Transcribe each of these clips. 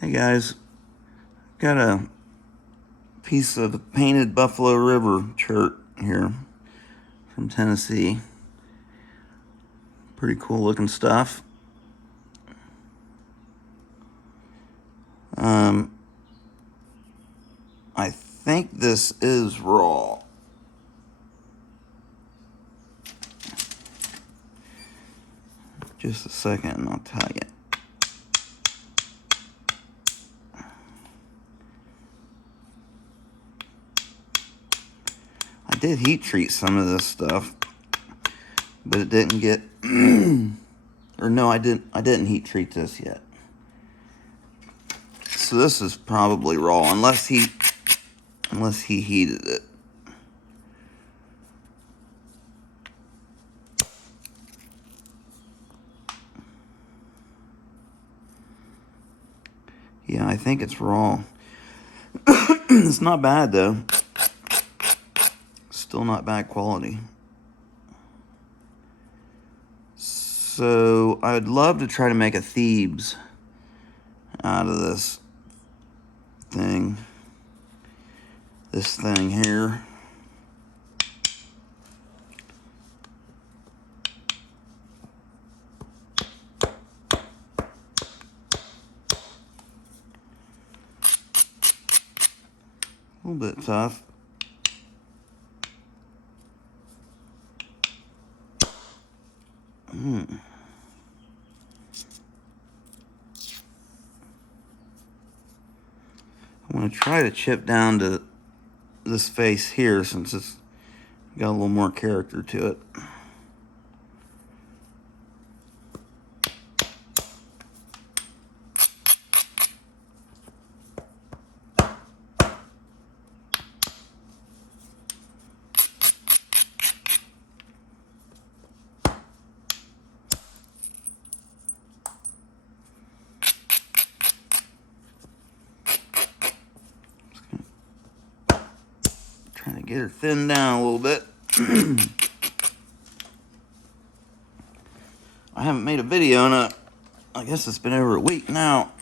Hey guys, got a piece of the Painted Buffalo River Chert here from Tennessee. Pretty cool looking stuff. I think this is raw. Just a second and I'll tell you. I did heat treat some of this stuff, but it didn't get, or no, I didn't heat treat this yet. So this is probably raw, unless he heated it. Yeah, I think it's raw. It's not bad though. Still not bad quality. So I would love to try to make a Thebes out of this thing. This thing here. A little bit tough. I'm going to try to chip down to this face here since it's got a little more character to it. Trying to get her thinned down a little bit. I haven't made a video in I guess it's been over a week now.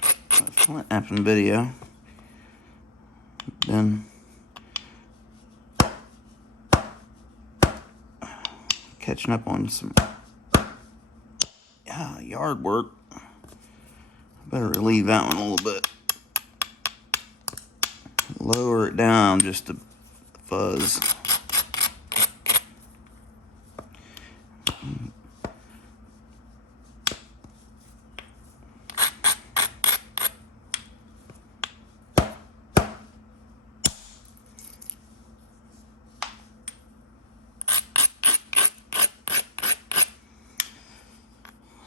A Flint knapping video. Then catching up on some yard work. I better relieve that one a little bit. Lower it down just to fuzz.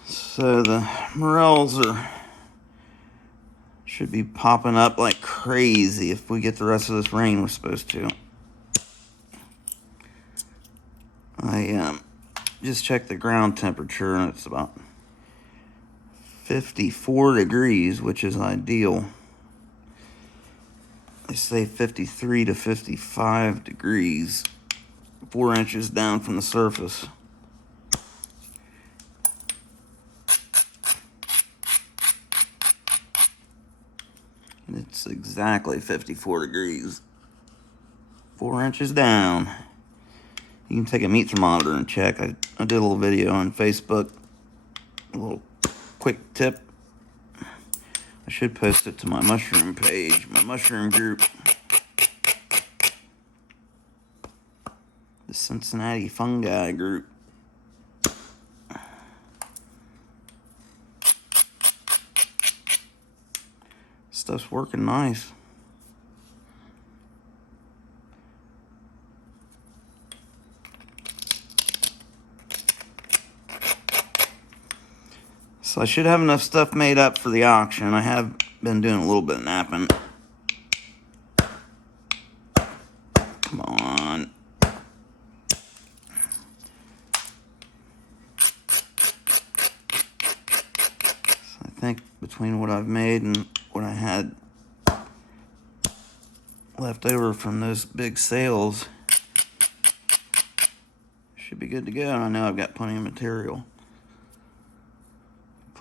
So the Morels should be popping up like crazy if we get the rest of this rain we're supposed to. I just checked the ground temperature and it's about 54 degrees, which is ideal. They say 53 to 55 degrees, 4 inches down from the surface. It's exactly 54 degrees. 4 inches down. You can take a meat thermometer and check. I did a little video on Facebook. A little quick tip. I should post it to my mushroom page, my mushroom group. The Cincinnati Fungi group. Stuff's working nice. So I should have enough stuff made up for the auction. I have been doing a little bit of knapping. Come on. So I think between what I've made and what I had left over from those big sales, should be good to go. I know I've got plenty of material.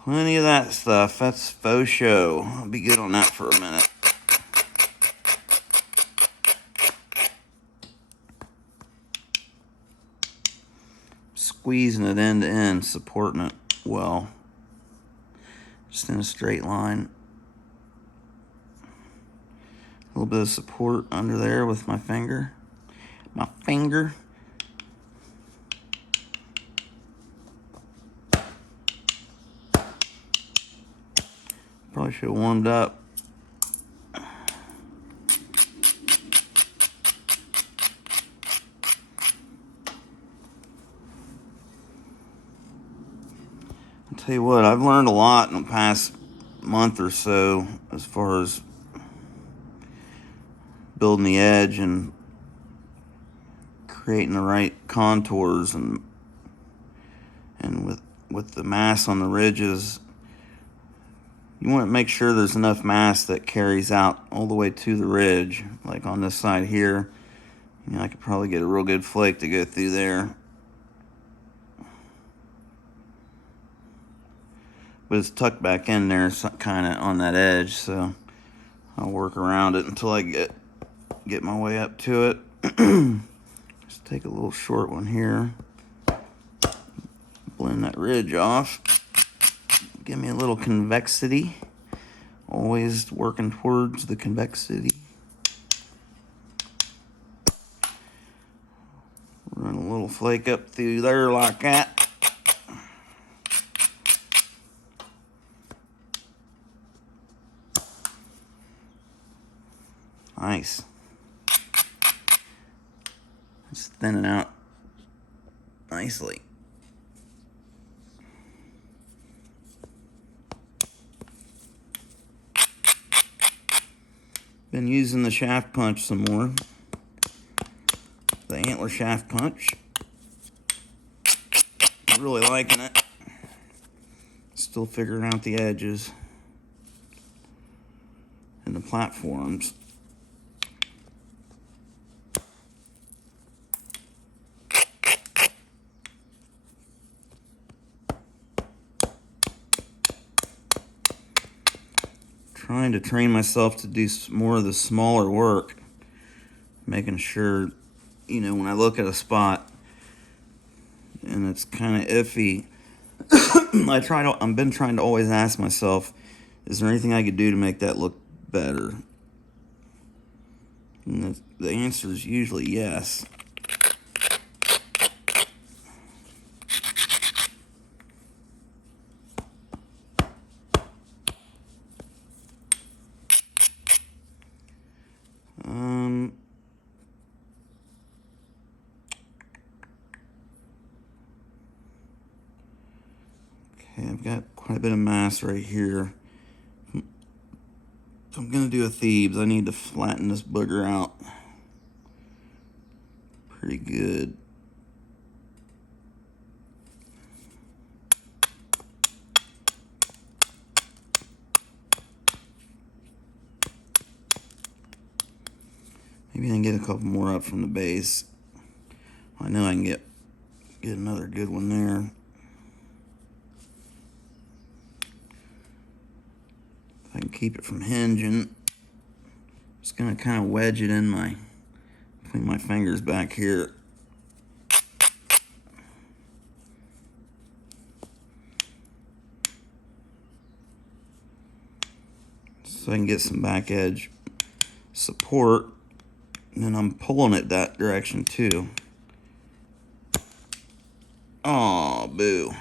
Plenty of that stuff. That's faux show. I'll be good on that for a minute. Squeezing it end to end, supporting it well. Just in a straight line. A little bit of support under there with my finger. Probably should have warmed up. I'll tell you what, I've learned a lot in the past month or so as far as building the edge and creating the right contours and with the mass on the ridges. You want to make sure there's enough mass that carries out all the way to the ridge. Like on this side here, you know, I could probably get a real good flake to go through there. But it's tucked back in there kind of on that edge, so I'll work around it until I get my way up to it. Just take a little short one here. Blend that ridge off. Give me a little convexity. Always working towards the convexity. Run a little flake up through there like that. Nice. It's thinning out nicely. Been using the shaft punch some more. The antler shaft punch. Really liking it. Still figuring out the edges and the platforms. Trying to train myself to do more of the smaller work, making sure, you know, when I look at a spot and it's kind of iffy, I've been trying to always ask myself, is there anything I could do to make that look better? And the answer is usually yes. Okay, I've got quite a bit of mass right here. If I'm gonna do a Thebes, I need to flatten this booger out pretty good. Maybe I can get a couple more up from the base. I know I can get another good one there. If I can keep it from hinging, just gonna kind of wedge it in between my fingers back here. So I can get some back edge support. And then I'm pulling it that direction too. Oh, boo.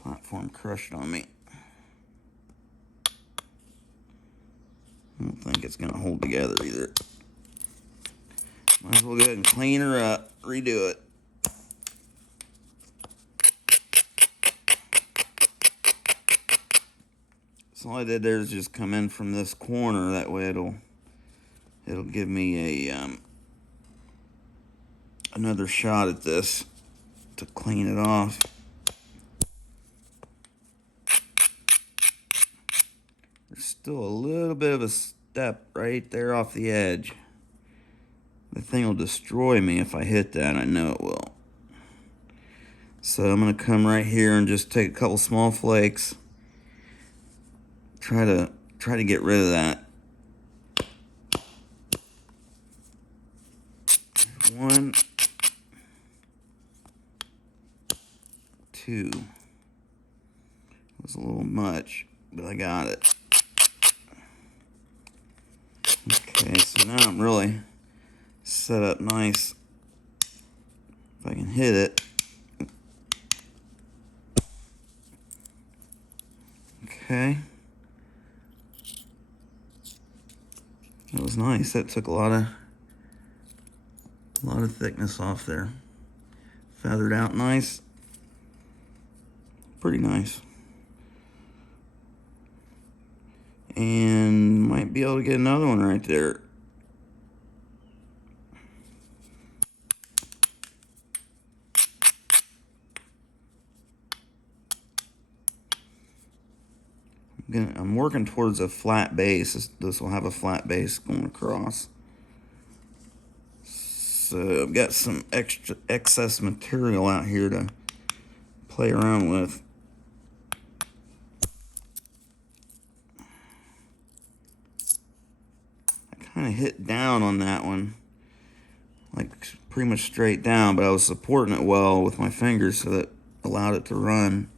Platform crushed on me. I don't think it's gonna hold together either. Might as well go ahead and clean her up, redo it. So all I did there is just come in from this corner. That way it'll give me a another shot at this to clean it off. There's still a little bit of a step right there off the edge The thing will destroy me if I hit that. I know it will. So I'm going to come right here and just take a couple small flakes. Try to get rid of that. 1, 2. It was a little much, but I got it. Okay, so now I'm really set up nice. If I can hit it. Okay. That was nice. That took a lot of thickness off there. Feathered out nice. Pretty nice. And might be able to get another one right there. I'm working towards a flat base. This will have a flat base going across. So I've got some excess material out here to play around with. I kind of hit down on that one, like pretty much straight down, but I was supporting it well with my fingers, so that allowed it to run.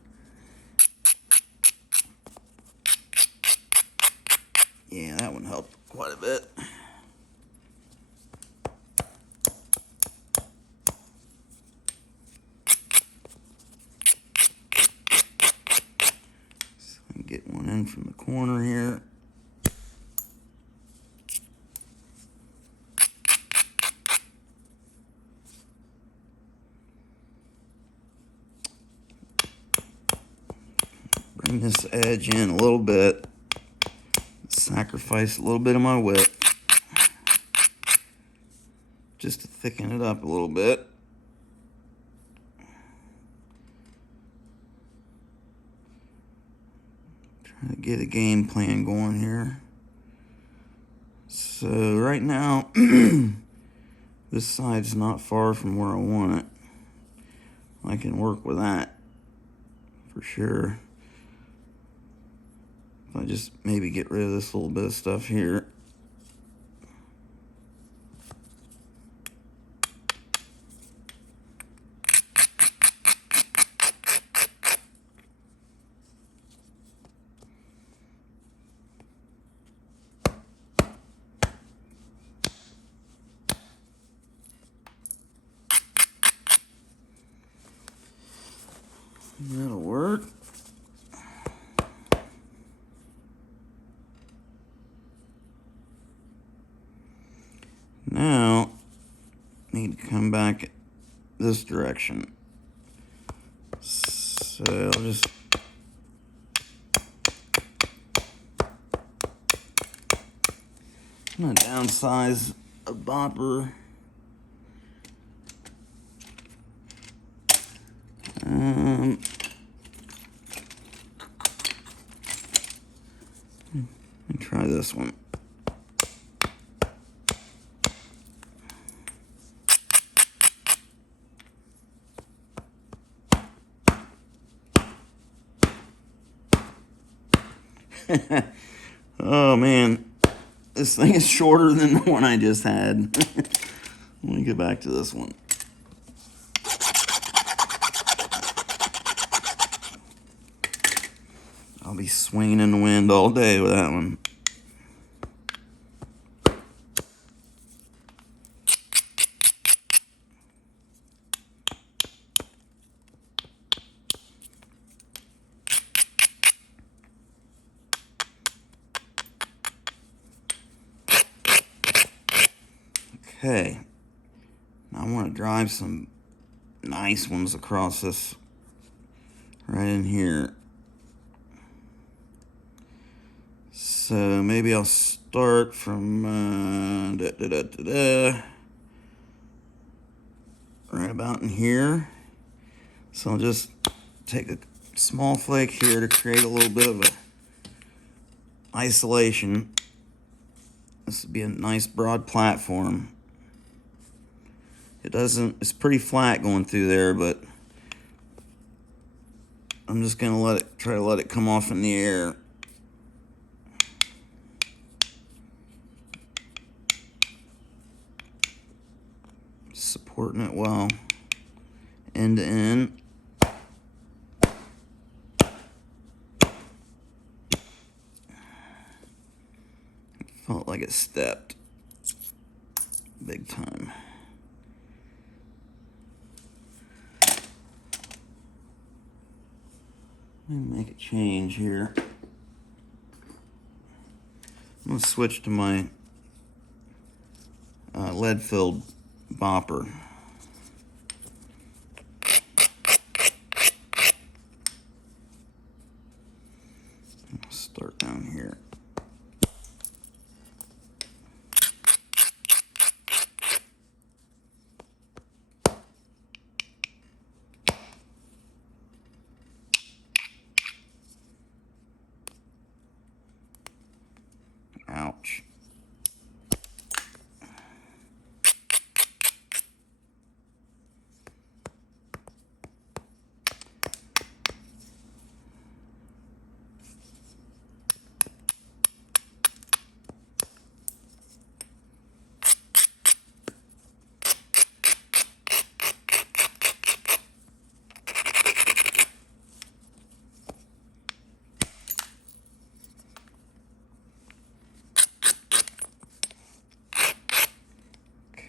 Yeah, that one helped quite a bit. So I can get one in from the corner here. Bring this edge in a little bit. Sacrifice a little bit of my width just to thicken it up a little bit. Trying to get a game plan going here. So right now, this side's not far from where I want it. I can work with that for sure. If I just maybe get rid of this little bit of stuff here. That'll work. Now, need to come back this direction. So I'll just I'm gonna downsize a bopper. Let me try this one. Oh man, this thing is shorter than the one I just had. Let me get back to this one. I'll be swinging in the wind all day with that one. Okay, now I want to drive some nice ones across this right in here. So maybe I'll start from right about in here. So I'll just take a small flake here to create a little bit of a isolation. This would be a nice broad platform. It doesn't, it's pretty flat going through there, but I'm just gonna try to let it come off in the air. Supporting it well, end to end. Felt like it stepped big time. Let me make a change here. I'm gonna switch to my lead-filled bopper. I'll start down here. Ouch.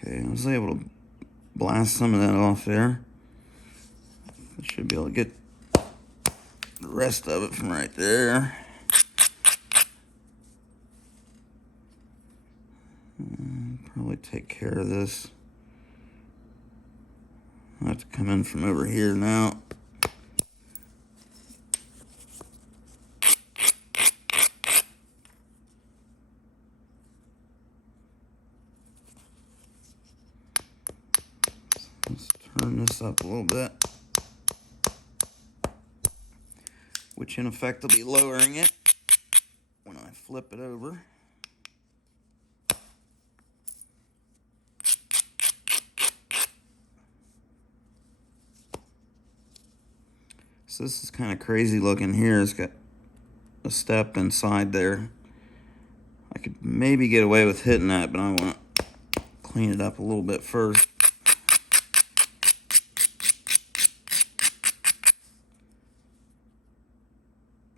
Okay, I was able to blast some of that off there. I should be able to get the rest of it from right there. Probably take care of this. I'll have to come in from over here now. Let's turn this up a little bit, which in effect will be lowering it when I flip it over. So this is kind of crazy looking here. It's got a step inside there. I could maybe get away with hitting that, but I want to clean it up a little bit first.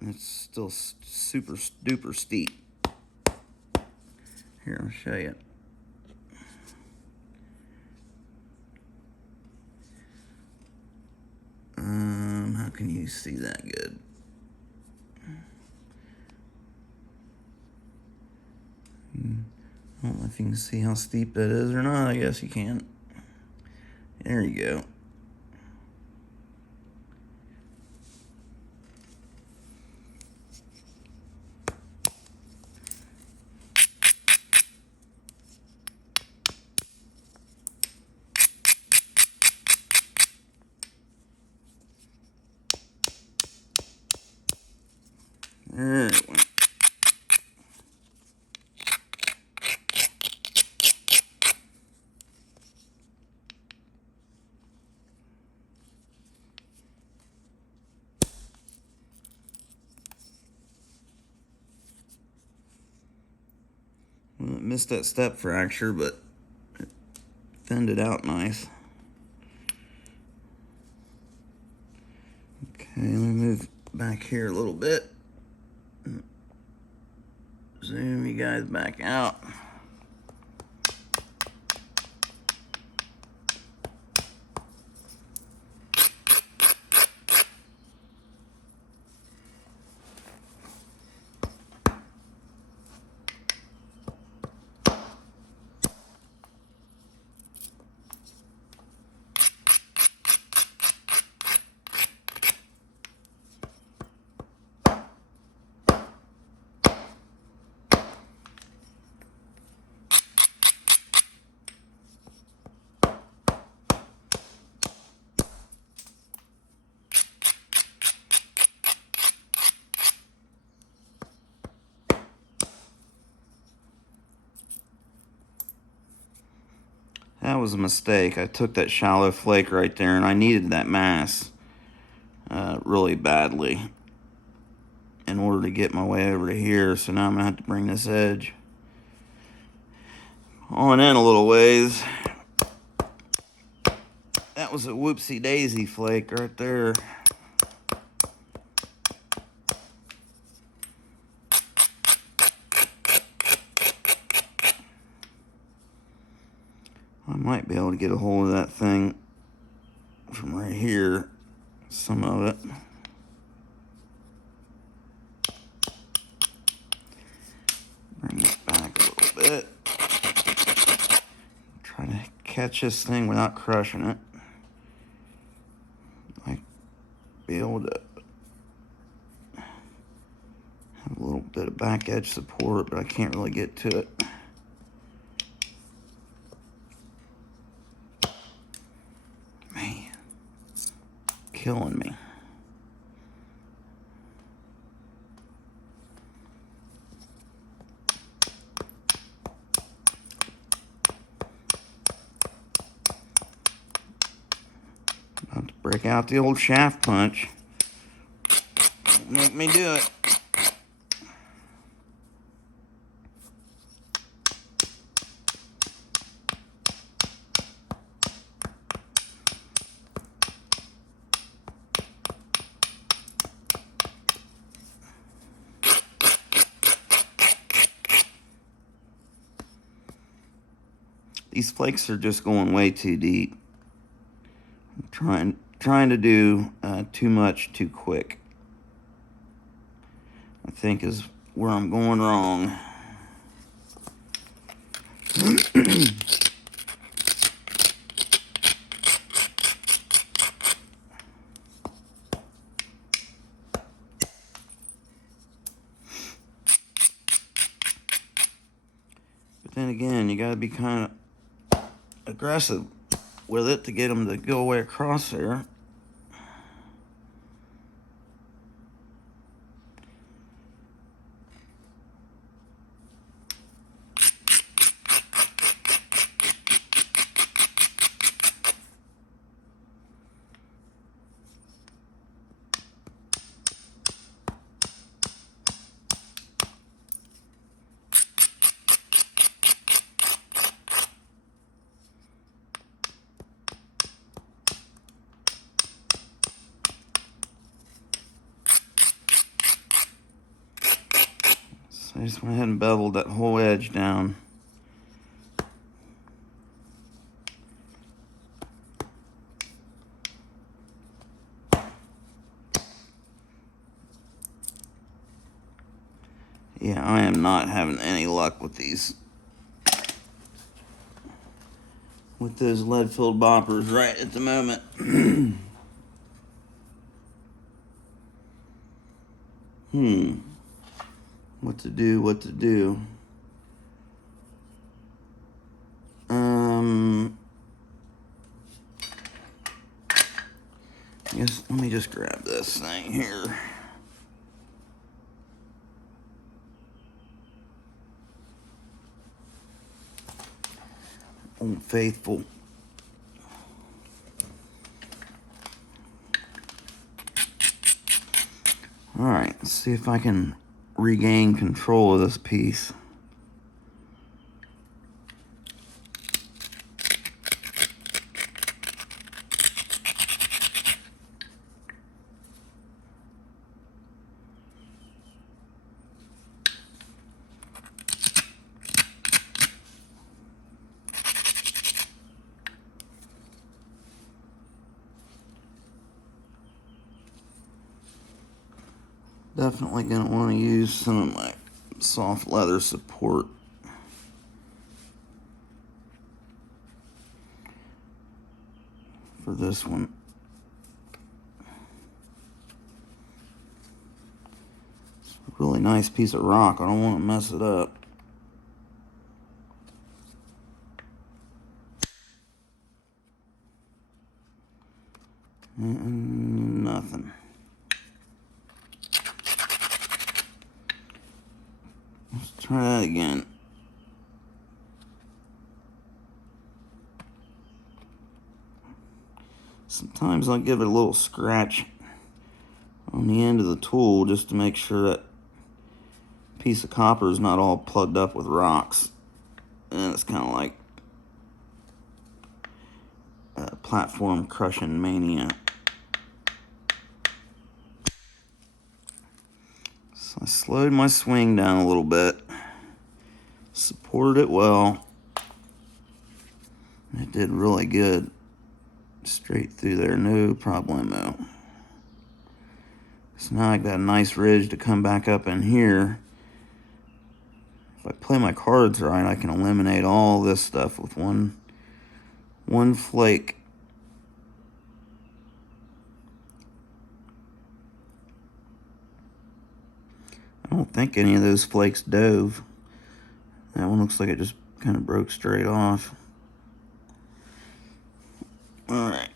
It's still super duper steep. Here, I'll show you. How can you see that good? I don't know if you can see how steep that is or not. I guess you can. There you go. There it went. Well, it missed that step fracture, but it thinned it out nice. Okay, let me move back here a little bit. Zoom you guys back out. was a mistake. I took that shallow flake right there, and I needed that mass really badly in order to get my way over to here. So now I'm gonna have to bring this edge on in a little ways. That was a whoopsie daisy flake right there. I might be able to get a hold of that thing from right here, some of it. Bring it back a little bit. Try to catch this thing without crushing it. Like, be able to have a little bit of back edge support, but I can't really get to it. Man, killing me. About to break out the old shaft punch. Don't make me do it. These flakes are just going way too deep. I'm trying to do too much too quick, I think, is where I'm going wrong. But then again, you gotta be kind of aggressive with it to get them to go away across there. I just went ahead and beveled that whole edge down. Yeah, I am not having any luck with these. With those lead-filled boppers right at the moment. What to do. I guess let me just grab this thing here. Old Faithful. Alright, let's see if I can regain control of this piece. Definitely going to want to use some of my soft leather support. For this one. It's a really nice piece of rock. I don't want to mess it up. Nothing. Let's try that again. Sometimes I'll give it a little scratch on the end of the tool just to make sure that piece of copper is not all plugged up with rocks. And it's kind of like platform crushing mania. So I slowed my swing down a little bit, supported it well. It did really good. Straight through there, no problemo. So now I got a nice ridge to come back up in here. If I play my cards right, I can eliminate all this stuff with one flake. I don't think any of those flakes dove. That one looks like it just kind of broke straight off. All right.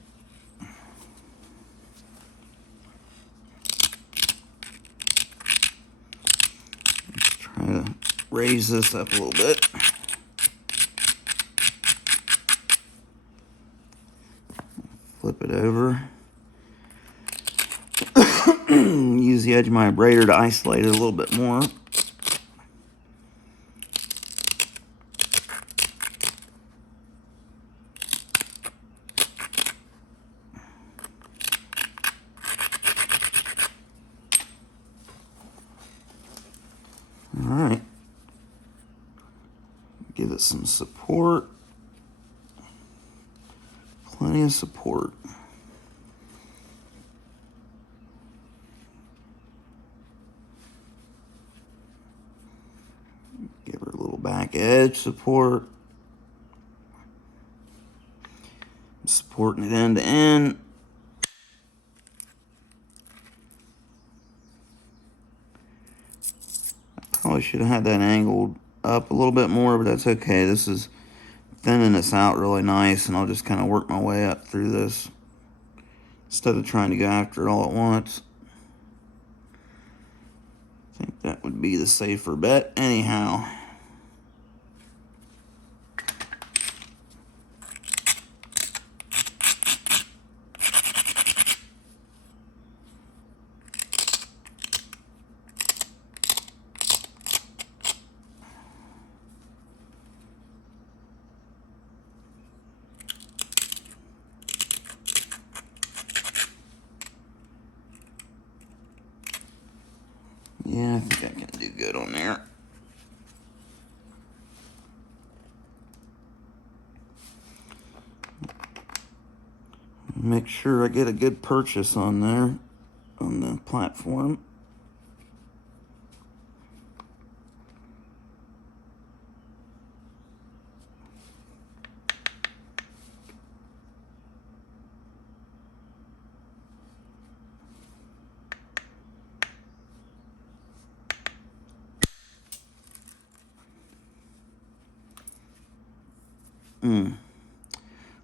Let's try to raise this up a little bit. Flip it over. Use the edge of my abrader to isolate it a little bit more. Alright, give it some support, plenty of support. Give her a little back edge support. Supporting it end to end. Probably should have had that angled up a little bit more, but that's okay. This is thinning this out really nice, and I'll just kind of work my way up through this instead of trying to go after it all at once. I think that would be the safer bet anyhow. Yeah, I think I can do good on there. Make sure I get a good purchase on there, on the platform.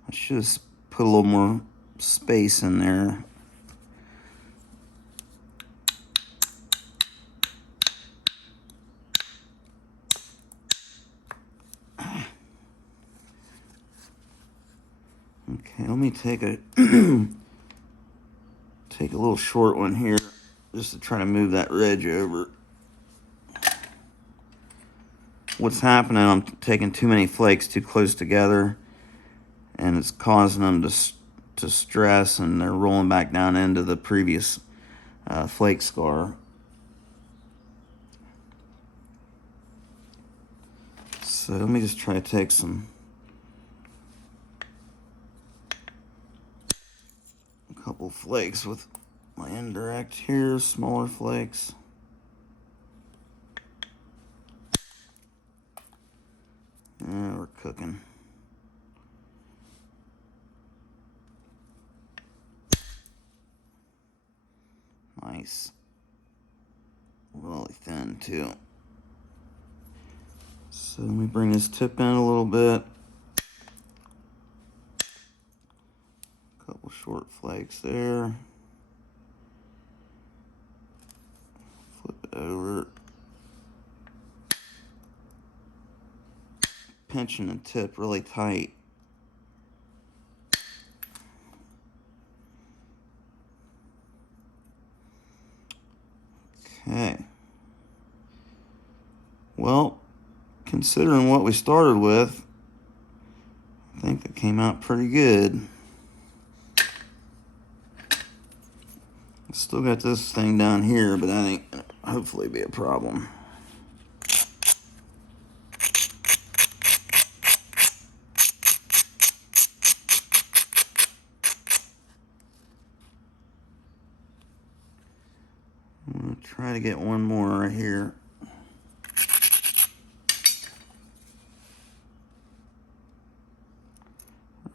I should have put a little more space in there. Okay, let me take a take a little short one here just to try to move that ridge over. What's happening, I'm taking too many flakes too close together, and it's causing them to stress, and they're rolling back down into the previous flake scar. So let me just try to take a couple flakes with my indirect here, smaller flakes. Yeah, we're cooking. Nice. Really thin too. So let me bring this tip in a little bit. Couple short flakes there. Flip it over. Pinching the tip really tight. Okay. Well, considering what we started with, I think it came out pretty good. Still got this thing down here, but that ain't gonna hopefully be a problem. I'm gonna try to get one more right here.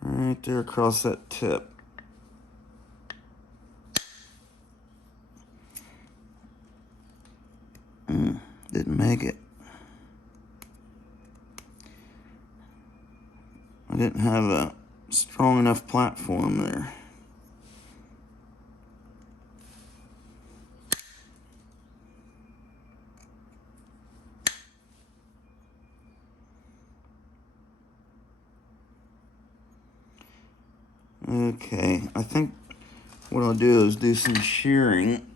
Right there across that tip. Didn't make it. I didn't have a strong enough platform there. Okay, I think what I'll do is do some shearing.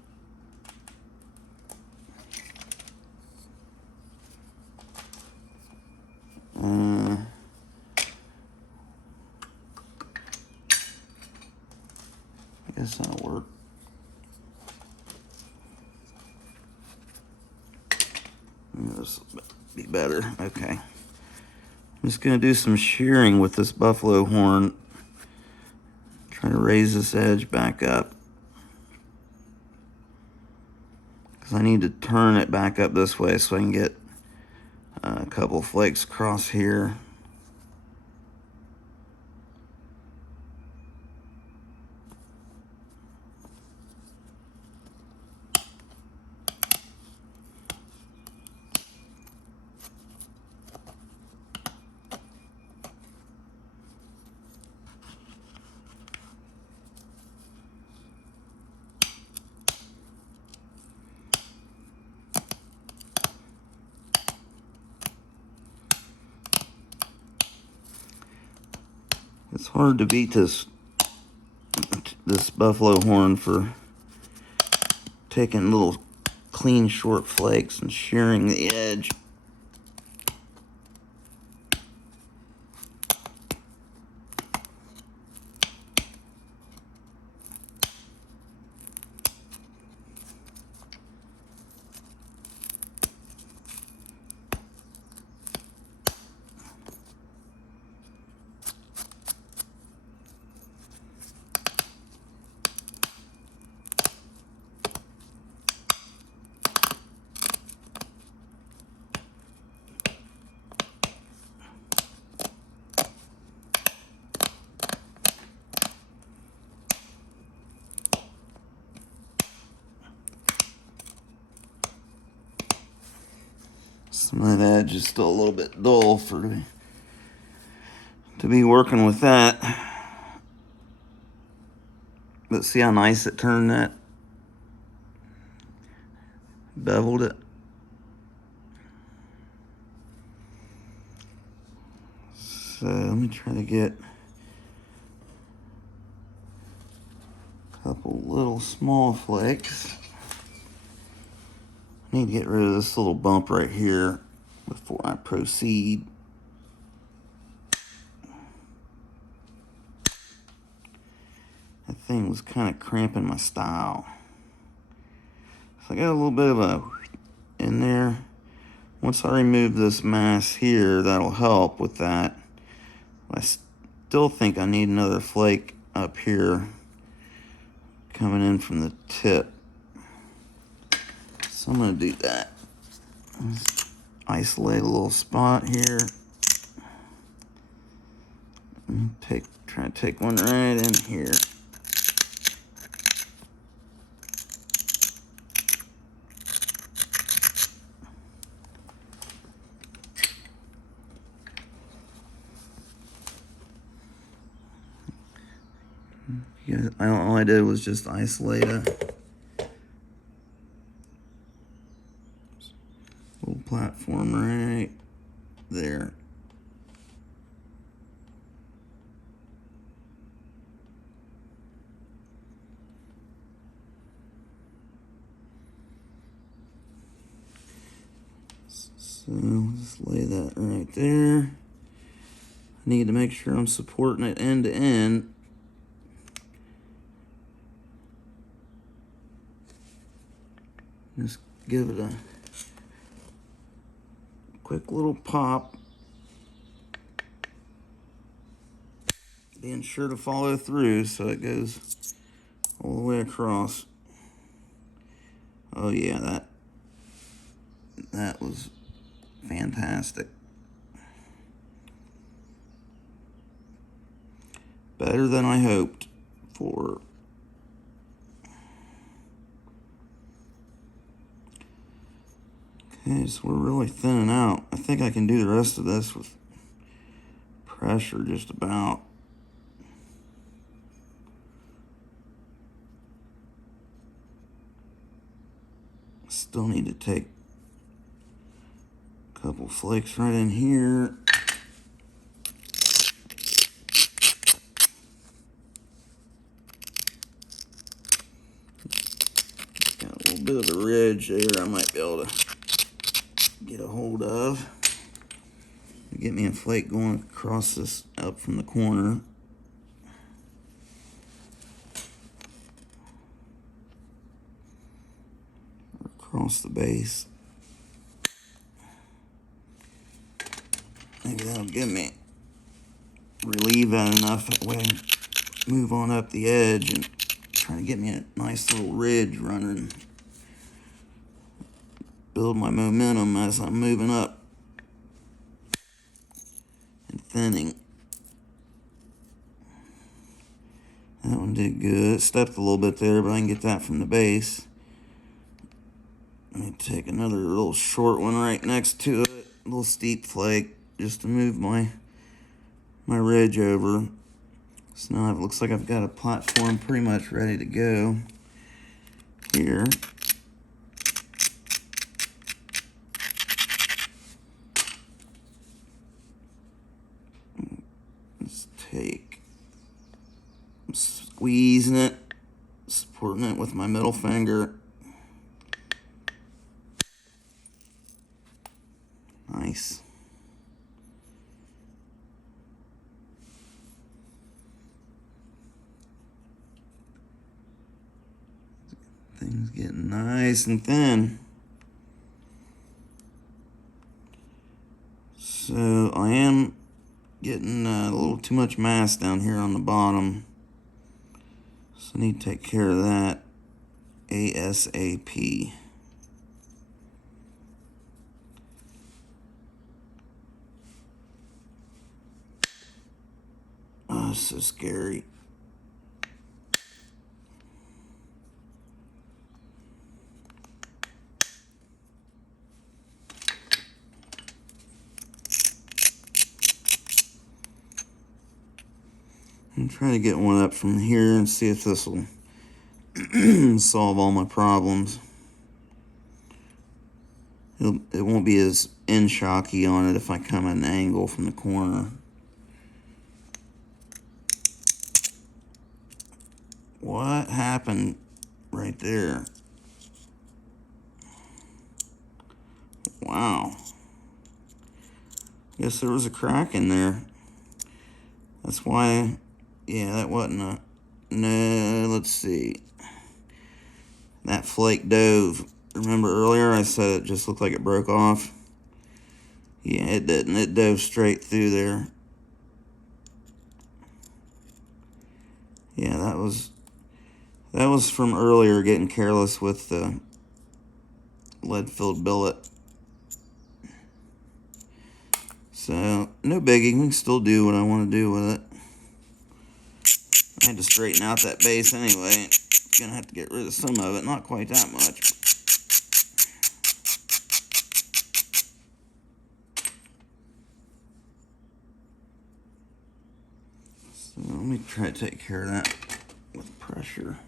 I guess that'll work. This will be better. Okay. I'm just going to do some shearing with this buffalo horn. Try to raise this edge back up. Because I need to turn it back up this way so I can get a couple flakes across here. It's hard to beat this buffalo horn for taking little clean short flakes and shearing the edge. Some of that edge is still a little bit dull to be working with that. But see how nice it turned that? Beveled it. So let me try to get a couple little small flakes. I need to get rid of this little bump right here before I proceed. That thing was kind of cramping my style. So I got a little bit of a in there. Once I remove this mass here, that'll help with that. I still think I need another flake up here coming in from the tip. So I'm going to do that. Just isolate a little spot here. Try to take one right in here. Yeah, all I did was just isolate a little platform right there. So just lay that right there. I need to make sure I'm supporting it end to end. Just give it a quick little pop. Being sure to follow through so it goes all the way across. Oh yeah, that was fantastic. Better than I hoped for. Okay, so we're really thinning out. I think I can do the rest of this with pressure just about. Still need to take a couple flakes right in here. Got a little bit of a ridge there I might be able to get a hold of. Get me a flake going across this up from the corner. Across the base. Maybe that'll give me relieve that enough that way. Move on up the edge and try to get me a nice little ridge running. Build my momentum as I'm moving up and thinning. That one did good. It stepped a little bit there, but I can get that from the base. Let me take another little short one right next to it. A little steep flake just to move my ridge over. So now it looks like I've got a platform pretty much ready to go here. Let's take, I'm squeezing it, supporting it with my middle finger. Nice. Things getting nice and thin. So I am getting a little too much mass down here on the bottom. So I need to take care of that ASAP. Oh, it's so scary. I'm trying to get one up from here and see if this will solve all my problems. It won't be as in-shocky on it if I come at an angle from the corner. What happened right there? Wow. Guess there was a crack in there. That's why, yeah, that wasn't a, no, let's see. That flake dove. Remember earlier I said it just looked like it broke off? Yeah, it didn't. It dove straight through there. Yeah, that was from earlier getting careless with the lead-filled billet. So, no biggie. We can still do what I want to do with it. I had to straighten out that base anyway. Gonna have to get rid of some of it. Not quite that much. So let me try to take care of that with pressure.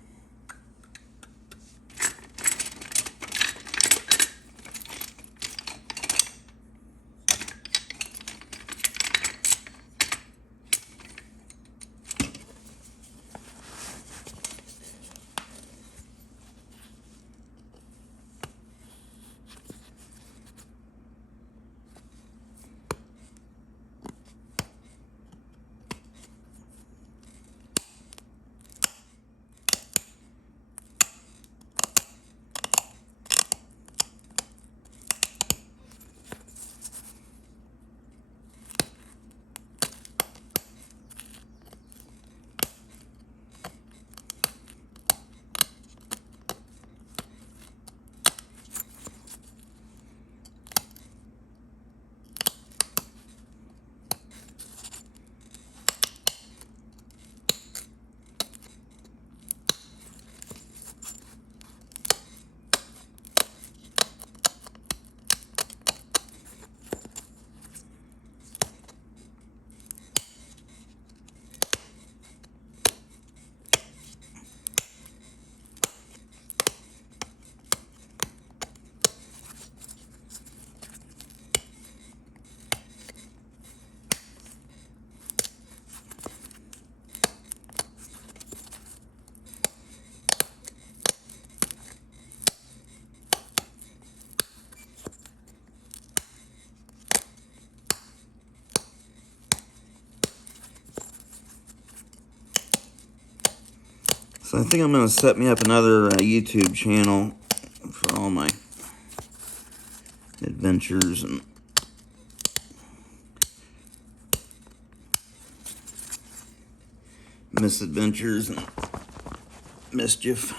So I think I'm going to set me up another YouTube channel for all my adventures and misadventures and mischief.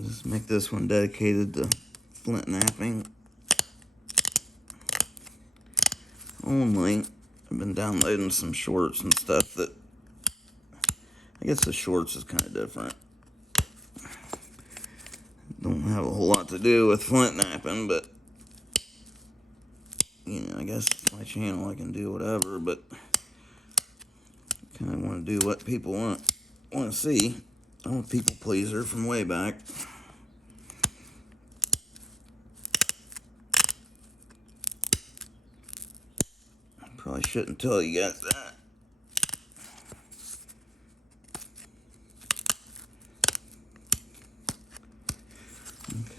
Just make this one dedicated to Flint knapping only. I've been downloading some shorts and stuff that, I guess the shorts is kind of different. Don't have a whole lot to do with Flint knapping, but you know, I guess my channel I can do whatever, but kind of want to do what people want to see. I'm a people pleaser from way back. Probably shouldn't tell you guys that.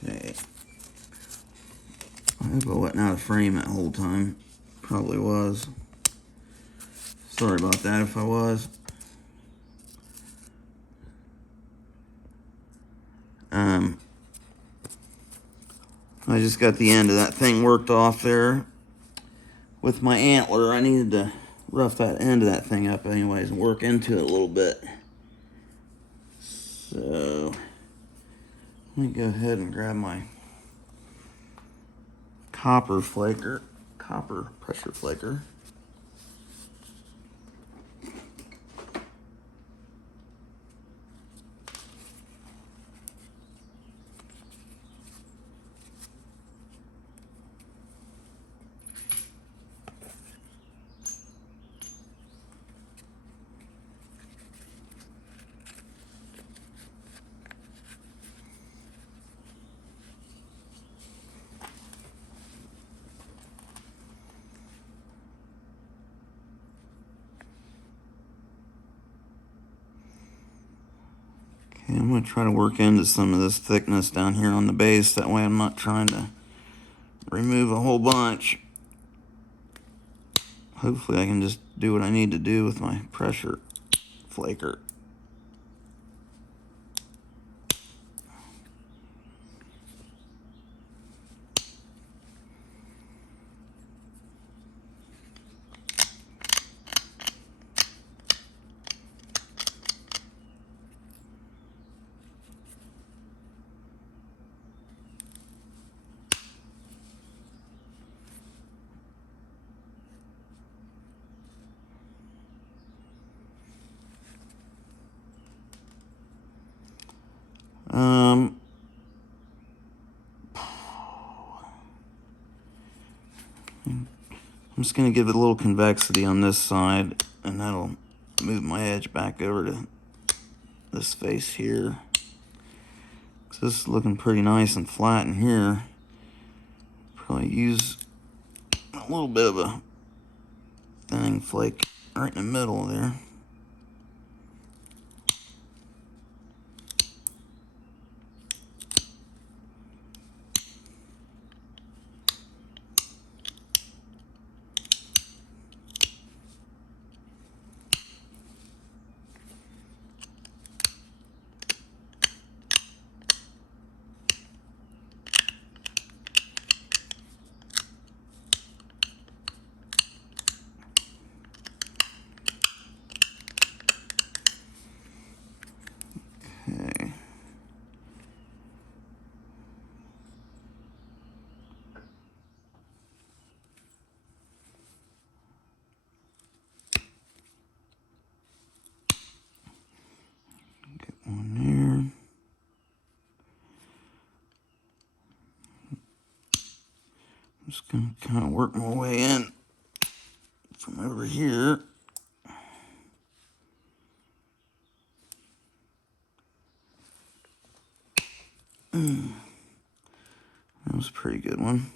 Okay. I hope I wasn't out of frame that whole time. Probably was. Sorry about that if I was. I just got the end of that thing worked off there with my antler. I needed to rough that end of that thing up anyways and work into it a little bit. So let me go ahead and grab my copper pressure flaker. Okay, I'm going to try to work into some of this thickness down here on the base. That way I'm not trying to remove a whole bunch. Hopefully I can just do what I need to do with my pressure flaker. I'm just going to give it a little convexity on this side, and that'll move my edge back over to this face here. So this is looking pretty nice and flat in here. Probably use a little bit of a thinning flake right in the middle there. Okay. Get one there. I'm just going to kind of work my way in from over here. That was a pretty good one.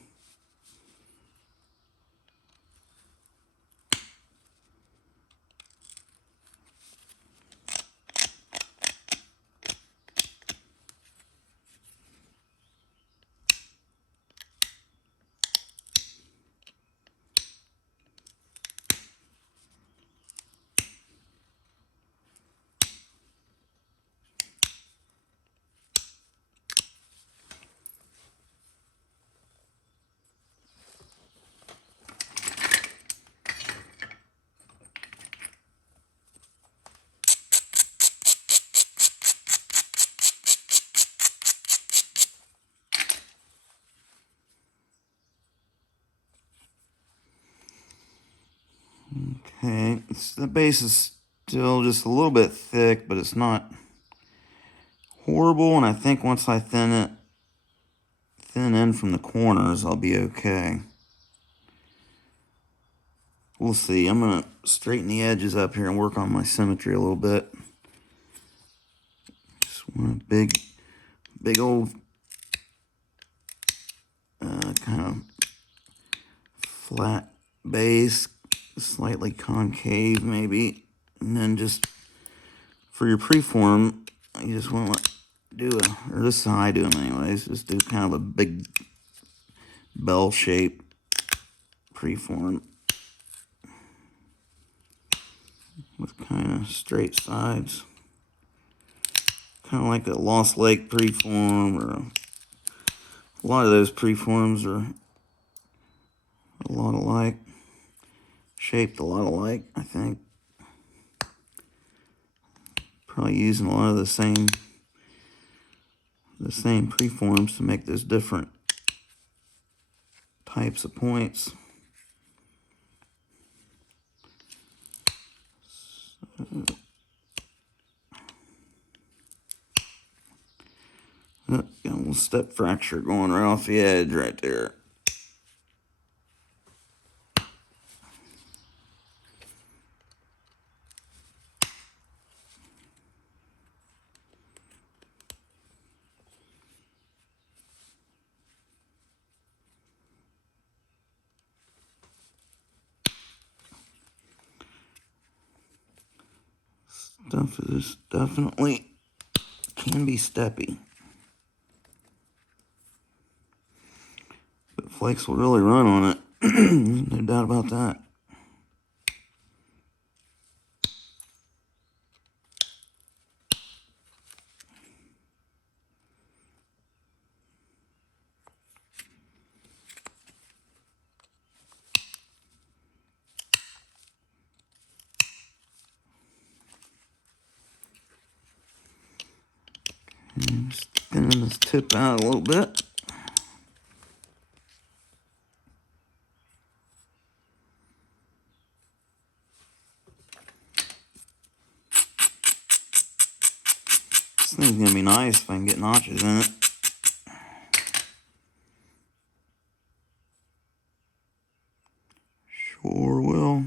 The base is still just a little bit thick, but it's not horrible. And I think once I thin in from the corners, I'll be okay. We'll see. I'm going to straighten the edges up here and work on my symmetry a little bit. Just want a big old kind of flat base, slightly concave maybe. And then just for your preform, you just want to do or this is how I do them anyways, just do kind of a big bell shape preform with kind of straight sides. Kind of like a Lost Lake preform, or a lot of those preforms are a lot alike, shaped a lot alike, I think. Probably using a lot of the same preforms to make those different types of points. Got a little step fracture going right off the edge right there. Stuff is definitely can be steppy. But flakes will really run on it. No doubt about that. And just thinning this tip out a little bit. This thing's gonna be nice if I can get notches in it. Sure will.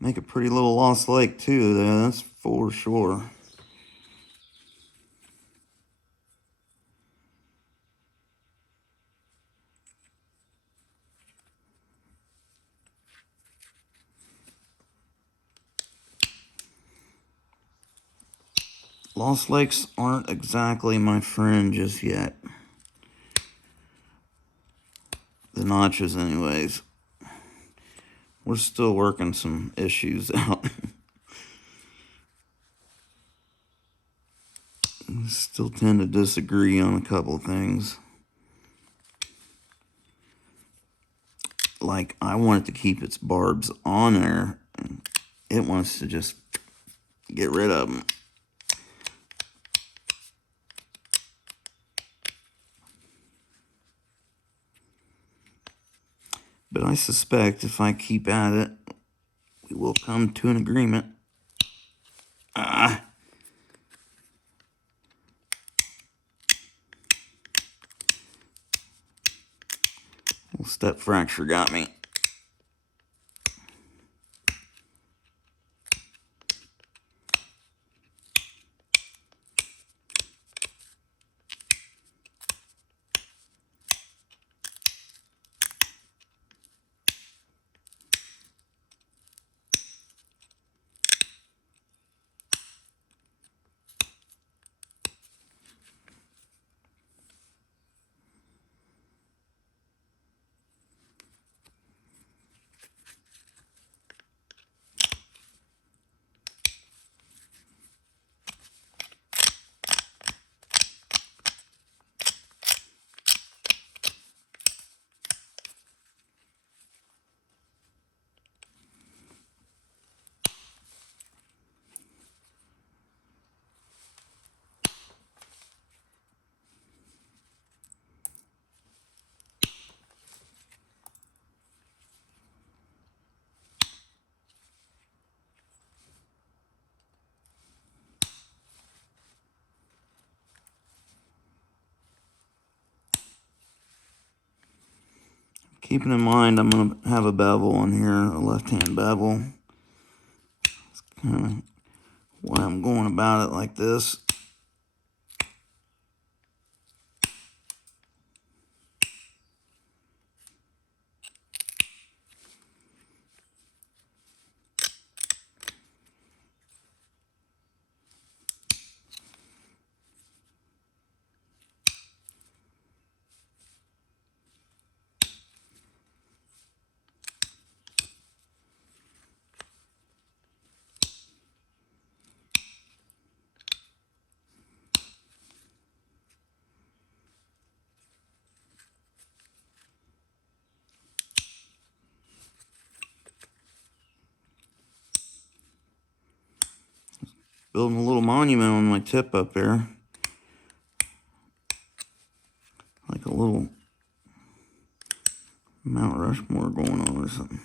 Make a pretty little Lost Lake too, though, that's for sure. Lost Lakes aren't exactly my friend just yet. The notches anyways. We're still working some issues out. Still tend to disagree on a couple of things. Like, I want it to keep its barbs on there, and it wants to just get rid of them. But I suspect if I keep at it, we will come to an agreement. Little step fracture got me. Keeping in mind I'm going to have a bevel in here, a left-hand bevel. That's kind of why I'm going about it like this. Building a little monument on my tip up there. Like a little Mount Rushmore going on or something.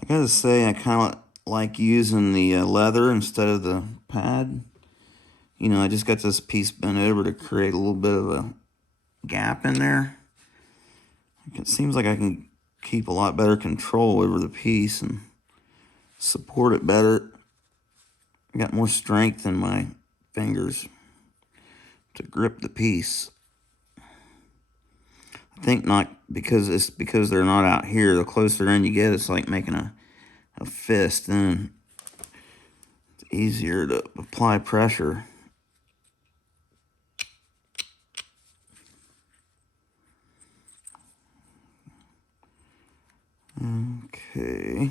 I gotta say, I kind of like using the leather instead of the pad. You know, I just got this piece bent over to create a little bit of a gap in there. It seems like I can keep a lot better control over the piece and support it better. I got more strength in my fingers to grip the piece. I think not because they're not out here. The closer in you get, it's like making a fist. Then it's easier to apply pressure. Okay.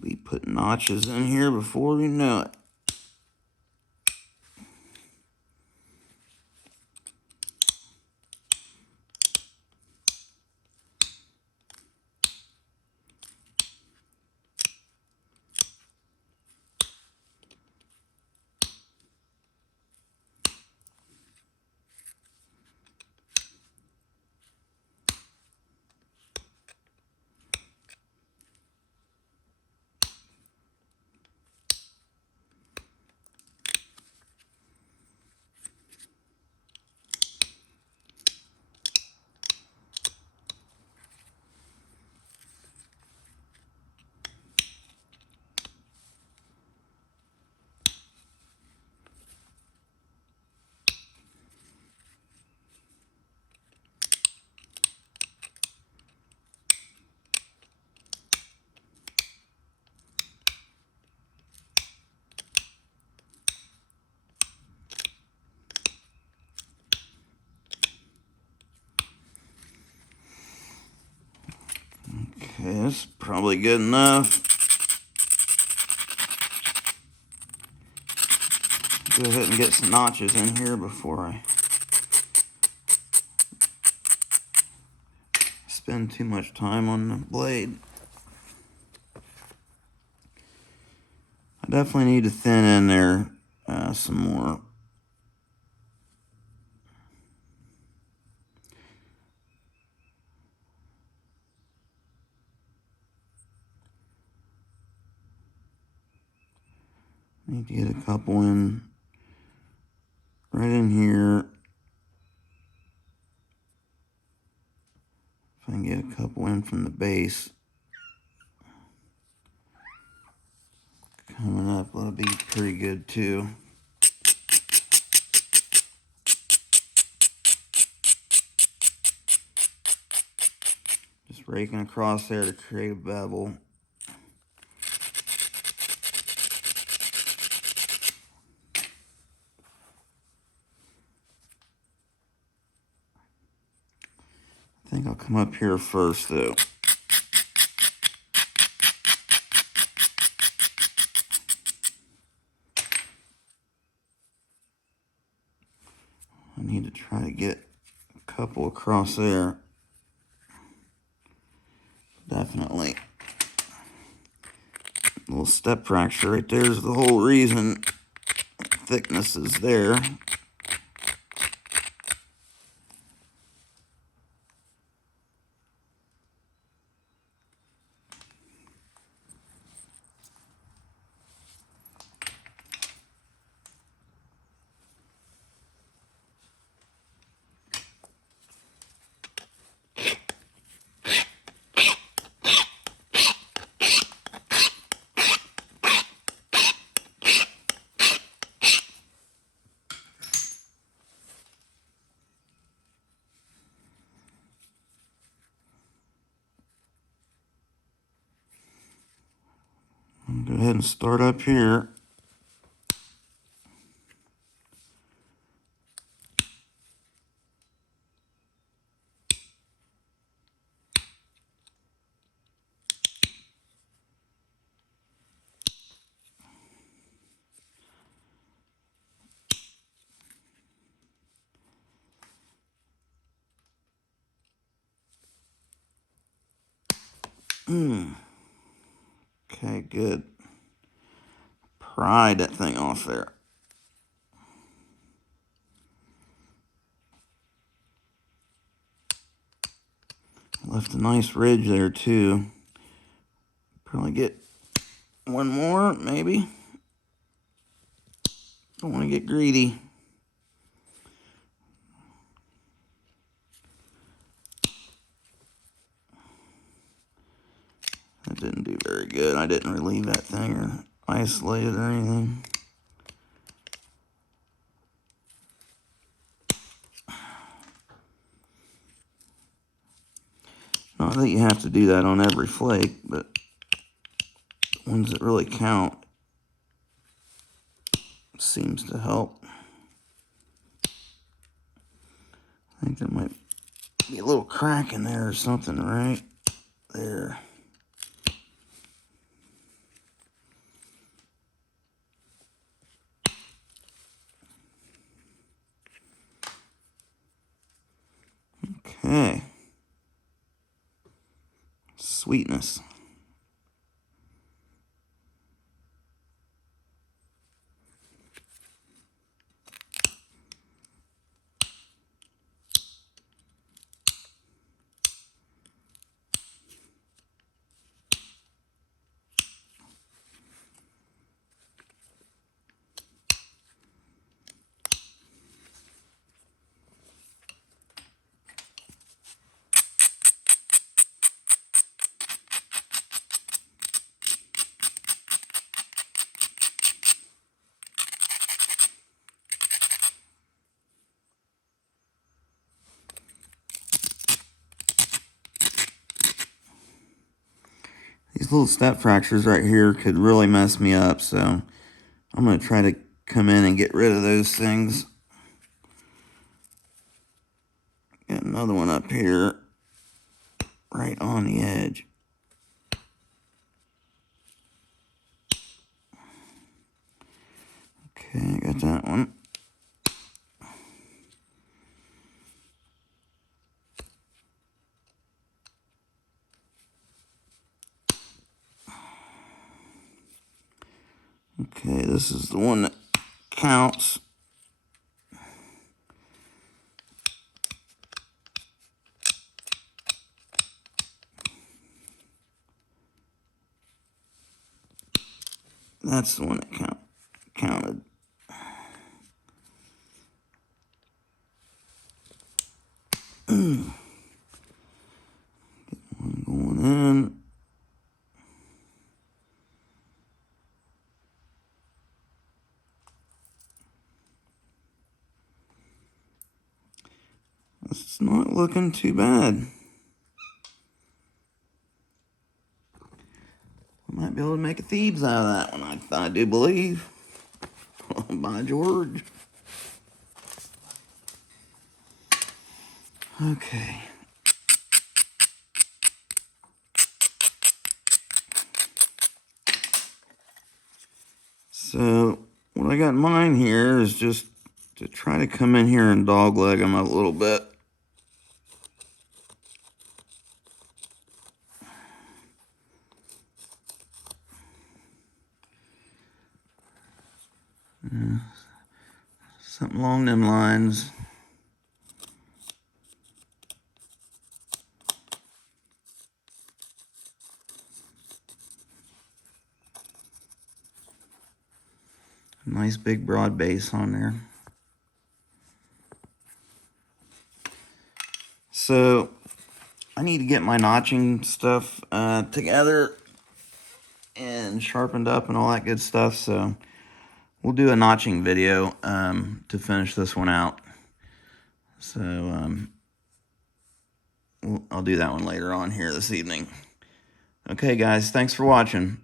Be putting notches in here before we know it. Okay, that's probably good enough. Go ahead and get some notches in here before I spend too much time on the blade. I definitely need to thin in there some more. Need to get a couple in right in here. If I can get a couple in from the base. Coming up, that'll be pretty good too. Just raking across there to create a bevel. I think I'll come up here first, though. I need to try to get a couple across there. Definitely. A little step fracture right there is the whole reason thickness is there. Go ahead and start up here. Okay, good. Pry that thing off there. Left a nice ridge there too. Probably get one more, maybe. Don't want to get greedy. That didn't do very good. I didn't relieve that thing or isolate it or anything. Not that you have to do that on every flake, but the ones that really count seems to help. I think there might be a little crack in there or something right there. Okay. Sweetness. These little step fractures right here could really mess me up, so I'm going to try to come in and get rid of those things. Got another one up here, right on the edge. Okay, I got that one. Okay, this is the one that counts. That's the one that counted. Get one going in. It's not looking too bad. We might be able to make a Thebes out of that one, I do believe. By George. Okay. So what I got in mind here is just to try to come in here and dogleg them a little bit. Something along them lines. Nice big broad base on there. So I need to get my notching stuff together and sharpened up and all that good stuff. So we'll do a notching video to finish this one out. So I'll do that one later on here this evening. Okay, guys, thanks for watching.